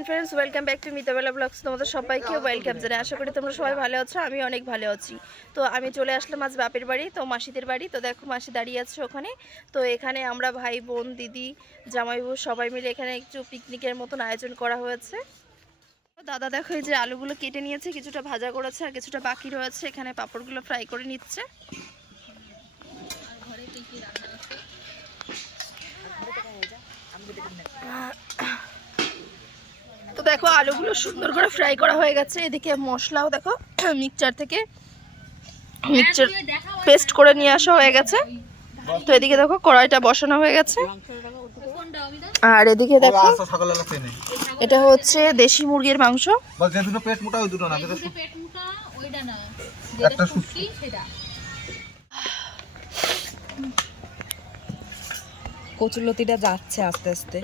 And friends welcome back to Mitabela blogs তোমাদের সবাইকে welcome জানাই। আশা করি তোমরা সবাই ভালো আছো আমি অনেক ভালো আছি। তো আমি চলে আসলাম আজ বাপের বাড়ি, তো মাসিদের বাড়ি। তো দেখো মাসি দাঁড়িয়ে আছে ওখানে। তো এখানে আমরা ভাই, বোন, দিদি, জামাইবু সবাই মিলে এখানে একটু পিকনিকের মতন আয়োজন করা হয়েছে। দাদা দেখো এই যে আলুগুলো কেটে নিয়েছে, কিছুটা ভাজা করেছে আর কিছুটা বাকি রয়েছে। এখানে পাঁপড়গুলো ফ্রাই করে নিচ্ছে। দেখো আলুগুলো সুন্দর করে ফ্রাই করা হয়ে গেছে। এদিকে মশলাও দেখো মিক্সচার থেকে মিক্সচার পেস্ট করে নিয়ে আসা হয়ে গেছে। তো এদিকে দেখো কড়াইটা বসানো হয়ে গেছে। আর এদিকে দেখো এটা হচ্ছে দেশি মুরগির মাংস। বল যে দুটো পেট মোটা ওই দুটো না যেটা সু- পেট মোটা ওইটা না একটা সু- কি সেটা কচুলতিটা যাচ্ছে আস্তে আস্তে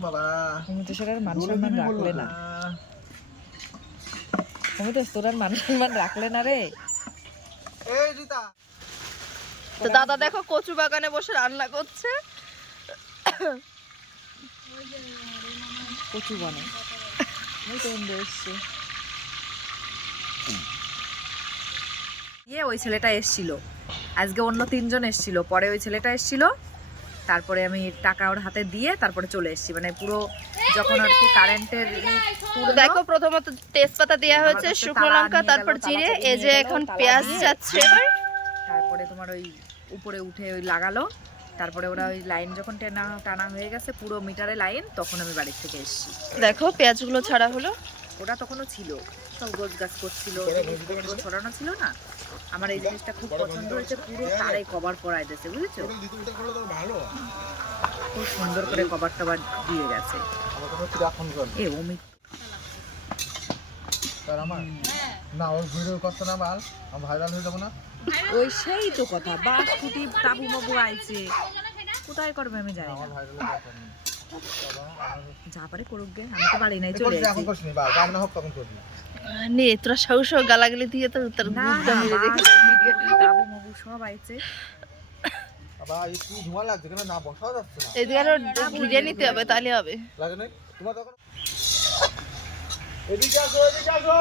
ও বাবা। তুমি তো সেটার মান সম্মান রাখলে না। তুমি তোর আর মান সম্মান রাখলে না রে। তো দাদা দেখো কচু বাগানে বসে রান্না করছে। কচু বনে ইয়ে ওই ছেলেটা এসছিল। আজকে অন্য তিনজন এসছিল পরে ওই ছেলেটা এসছিল। তারপরে আমি টাকা ওর হাতে দিয়ে তারপরে চলে এসেছি। মানে পুরো যখন আর কি কারেন্টের দেখো প্রথমত তেজপাতা দেওয়া হয়েছে শুকনো লঙ্কা তারপর জিরে এই যে এখন পেঁয়াজ যাচ্ছে তারপরে তোমার ওই উপরে উঠে ওই লাগালো তারপরে ওরা ওই লাইন যখন টেনা টানা হয়ে গেছে পুরো মিটারে লাইন তখন আমি বাড়ির থেকে এসেছি। দেখো পেঁয়াজগুলো ছাড়া হলো। ওটা তখনও ছিল। সব গোছ গাছ করছিল ছড়ানো ছিল না? আমার এই জিনিসটা খুব পছন্দ হয়েছে পুরো তারে কভার করাই দিয়েছে বুঝেছ? খুব সুন্দর করে কভার টভার দিয়ে গেছে। এ অমি তার আমার? না ওর ভিডিও করতে না মাল আমি ভাইরাল হয়ে যাব না। ওই সেই তো কথা বাস ফুটি তাবু মাবু আইছে। কোথায় করবে আমি জানি আমার না। যা পারে করুক গে আমি তো বাড়ি নাই চলে এখন আসি করছিস বা না হোক তখন করবি। নে তোরা সাউ সাউ গালাগালি দিয়ে তো তোর না মুখটা দেখি। তাবু মাবু সব আইছে। বাবা এই কি ধোঁয়া লাগছে কেন না বসাও যাচ্ছে না? এদিকে আরও ঘিরে নিতে হবে তাহলে হবে। লাগে নাই? তোমার তখন এদিকে আসো এদিকে আসো।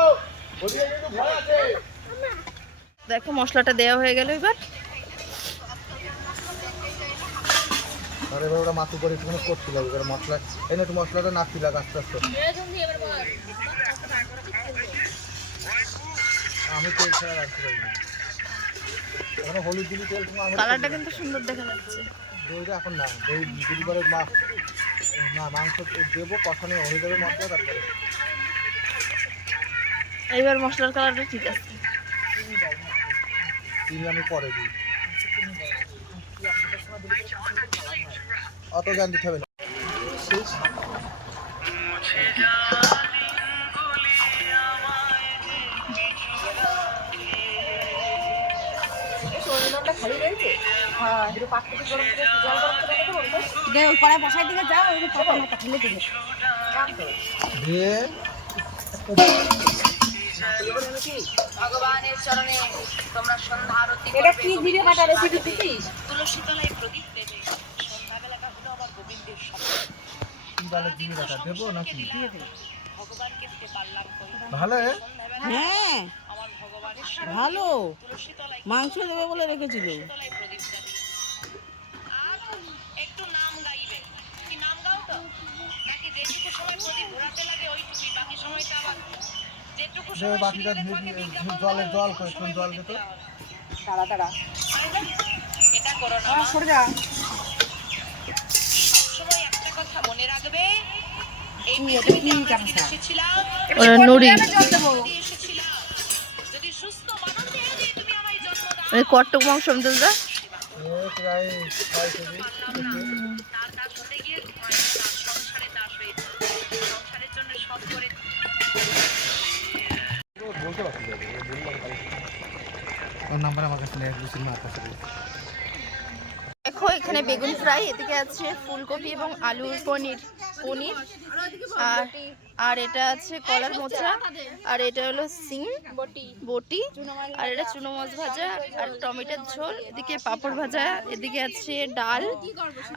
ওদিকে কিন্তু ভয় আছে। দেখো মশলাটা দেওয়া হয়ে গেল এবার। আরে এবার ওরা মাথু করে একটুখানি করছিল এবার মশলা এই না একটু মশলাটা নাচি লাগ আস্তে আস্তে। আমি তেল ছাড়া রাখতে পারি এখন হলুদ দিলি তেল কালারটা কিন্তু সুন্দর দেখা যাচ্ছে। দইটা এখন না দই দিলি পরে মা না মাংস দেবো কষানো হয়ে যাবে মশলা তারপরে। এইবার মশলার কালারটা ঠিক আছে। চিনি আমি পরে দিই। অত জ্ঞান দিতে হবে না। সেই দিয়ে ভগবানের চরণে তোমরা সন্ধ্যা আরতি এটা কি ভিডিও কাটা রেসিপি দিছিস? তুলসী তলায় প্রদীপ দেবে সন্ধ্যাবেলাটা হলো আমার গোবিন্দের সপ্তাহ বলে দিয়ে রাখা দেবো নাকি? ভগবানকে পেতে পারলাম কই ভালো হ্যাঁ? ভালো। মাংস দেবে বলে রেখেছিল। তলায় প্রদীপ দেবে আর একটু নাম গাইবে। কি নাম গাও তো? নাকি যেটুকু সময় প্রদীপ ঘোরাতে লাগে ওইটুকুই বাকি সময়টা আবার যেটুকু যে সময় বাকিটা সিরিয়ালের দিয়ে ফাঁকে দিয়ে- বিজ্ঞাপন জলে জল করে জল দিতে হয়। এটা করো না সরে যা। দাও মানে কটক কালকে। ওর নাম্বার আমার কাছে দেখো এখানে বেগুন ফ্রাই এদিকে আছে ফুলকপি এবং আলুর পনির। পনির আর আর এটা আছে কলার মোচা আর এটা হলো সিং বটি। আর এটা চুনো মাছ ভাজা আর টমেটোর ঝোল এদিকে পাঁপড় ভাজা এদিকে আছে ডাল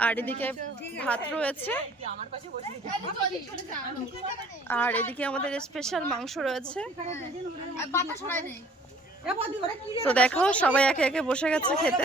আর এদিকে ভাত রয়েছে। আর এদিকে আমাদের স্পেশাল মাংস রয়েছে। তো দেখো সবাই একে একে বসে গেছে খেতে।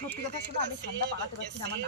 সত্যি কথা শুনে পালাতে পারছি না আমার